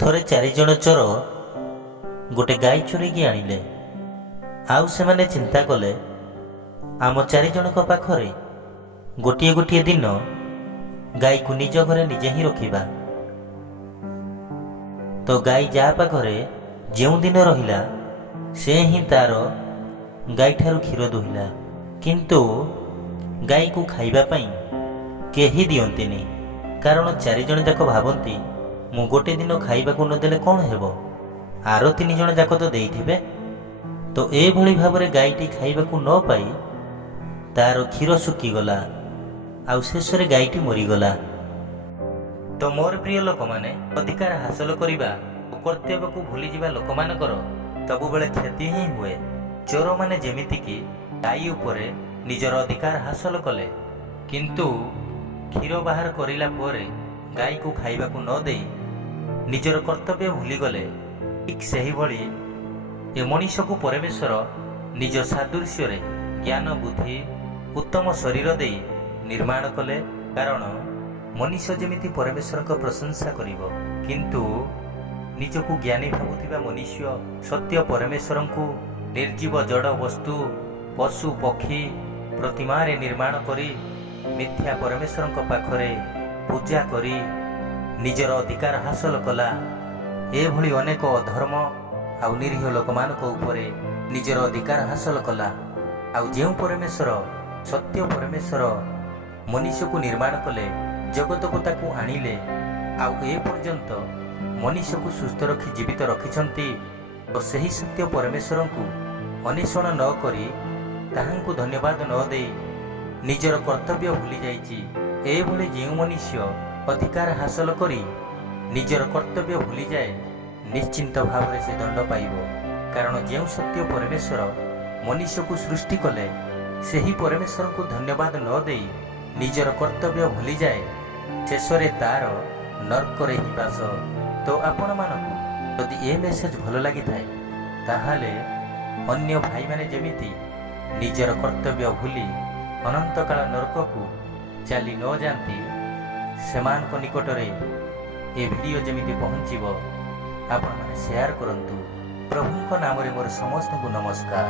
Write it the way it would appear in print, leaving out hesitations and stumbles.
ଥରେ ଚାରିଜଣ ଚୋର ଗୋଟେ ଗାଈ ଚୋରେଇକି ଆଣିଲେ। ଆଉ ସେମାନେ ଚିନ୍ତା କଲେ, ଆମ ଚାରିଜଣଙ୍କ ପାଖରେ ଗୋଟିଏ ଗୋଟିଏ ଦିନ ଗାଈକୁ ନିଜ ଘରେ ନିଜେ ହିଁ ରଖିବା। ତ ଗାଈ ଯାହା ପାଖରେ ଯେଉଁ ଦିନ ରହିଲା ସେ ହିଁ ତାର ଗାଈଠାରୁ କ୍ଷୀର ଦୁହିଁଲା। କିନ୍ତୁ ଗାଈକୁ ଖାଇବା ପାଇଁ କେହି ଦିଅନ୍ତିନି, କାରଣ ଚାରିଜଣ ଯାକ ଭାବନ୍ତି ମୁଁ ଗୋଟେ ଦିନ ଖାଇବାକୁ ନଦେଲେ କ'ଣ ହେବ, ଆର 3 ଜଣ ଯାକ ତ ଦେଇଥିବେ। ତ ଏଭଳି ଭାବରେ ଗାଈଟି ଖାଇବାକୁ ନ ପାଇ ତାର କ୍ଷୀର ଶୁଖିଗଲା, ଆଉ ଶେଷରେ ଗାଈଟି ମରିଗଲା। ତ ମୋର ପ୍ରିୟ ଲୋକମାନେ, ଅଧିକାର ହାସଲ କରିବା ଓ କର୍ତ୍ତବ୍ୟକୁ ଭୁଲିଯିବା ଲୋକମାନଙ୍କର ସବୁବେଳେ କ୍ଷତି ହିଁ ହୁଏ। ଚୋରମାନେ ଯେମିତିକି ଗାଈ ଉପରେ ନିଜର ଅଧିକାର ହାସଲ କଲେ, କିନ୍ତୁ କ୍ଷୀର ବାହାର କରିଲା ପରେ ଗାଈକୁ ଖାଇବାକୁ ନ ଦେଇ ନିଜର କର୍ତ୍ତବ୍ୟ ଭୁଲିଗଲେ। ଠିକ୍ ସେହିଭଳି ଏ ମଣିଷକୁ ପରମେଶ୍ୱର ନିଜ ସାଦୃଶ୍ୟରେ ଜ୍ଞାନ ବୁଦ୍ଧି ଉତ୍ତମ ଶରୀର ଦେଇ ନିର୍ମାଣ କଲେ, କାରଣ ମଣିଷ ଯେମିତି ପରମେଶ୍ୱରଙ୍କ ପ୍ରଶଂସା କରିବ। କିନ୍ତୁ ନିଜକୁ ଜ୍ଞାନୀ ଭାବୁଥିବା ମନୁଷ୍ୟ ସତ୍ୟ ପରମେଶ୍ୱରଙ୍କୁ ନିର୍ଜୀବ ଜଡ଼ ବସ୍ତୁ ପଶୁ ପକ୍ଷୀ ପ୍ରତିମାରେ ନିର୍ମାଣ କରି ମିଥ୍ୟା ପରମେଶ୍ୱରଙ୍କ ପାଖରେ ପୂଜା କରି ନିଜର ଅଧିକାର ହାସଲ କଲା। ଏଭଳି ଅନେକ ଅଧର୍ମ ଆଉ ନିରୀହ ଲୋକମାନଙ୍କ ଉପରେ ନିଜର ଅଧିକାର ହାସଲ କଲା। ଆଉ ଯେଉଁ ପରମେଶ୍ୱର ସତ୍ୟ ପରମେଶ୍ୱର ମନୁଷ୍ୟକୁ ନିର୍ମାଣ କଲେ, ଜଗତକୁ ତାକୁ ଆଣିଲେ, ଆଉ ଏ ପର୍ଯ୍ୟନ୍ତ ମନୁଷ୍ୟକୁ ସୁସ୍ଥ ରଖି ଜୀବିତ ରଖିଛନ୍ତି, ତ ସେହି ସତ୍ୟ ପରମେଶ୍ୱରଙ୍କୁ ଅନ୍ୱେଷଣ ନ କରି ତାହାଙ୍କୁ ଧନ୍ୟବାଦ ନ ଦେଇ ନିଜର କର୍ତ୍ତବ୍ୟ ଭୁଲି ଯାଇଛି। ଏଭଳି ଯେଉଁ ମନୁଷ୍ୟ ଅଧିକାର ହାସଲ କରି ନିଜର କର୍ତ୍ତବ୍ୟ ଭୁଲିଯାଏ, ନିଶ୍ଚିନ୍ତ ଭାବରେ ସେ ଦଣ୍ଡ ପାଇବ। କାରଣ ଯେଉଁ ସତ୍ୟ ପରମେଶ୍ୱର ମନୁଷ୍ୟକୁ ସୃଷ୍ଟି କଲେ, ସେହି ପରମେଶ୍ୱରଙ୍କୁ ଧନ୍ୟବାଦ ନ ଦେଇ ନିଜର କର୍ତ୍ତବ୍ୟ ଭୁଲିଯାଏ, ଶେଷରେ ତାର ନର୍କରେ ହିଁ ବାସ। ତ ଆପଣମାନଙ୍କୁ ଯଦି ଏ ମେସେଜ ଭଲ ଲାଗିଥାଏ, ତାହେଲେ ଅନ୍ୟ ଭାଇମାନେ ଯେମିତି ନିଜର କର୍ତ୍ତବ୍ୟ ଭୁଲି ଅନନ୍ତକାଳ ନର୍କକୁ ଚାଲି ନ ଯାଆନ୍ତି, ସେମାନଙ୍କ ନିକଟରେ ଏ ଭିଡ଼ିଓ ଯେମିତି ପହଞ୍ଚିବ ଆପଣମାନେ ସେୟାର କରନ୍ତୁ। ପ୍ରଭୁଙ୍କ ନାମରେ ମୋର ସମସ୍ତଙ୍କୁ ନମସ୍କାର।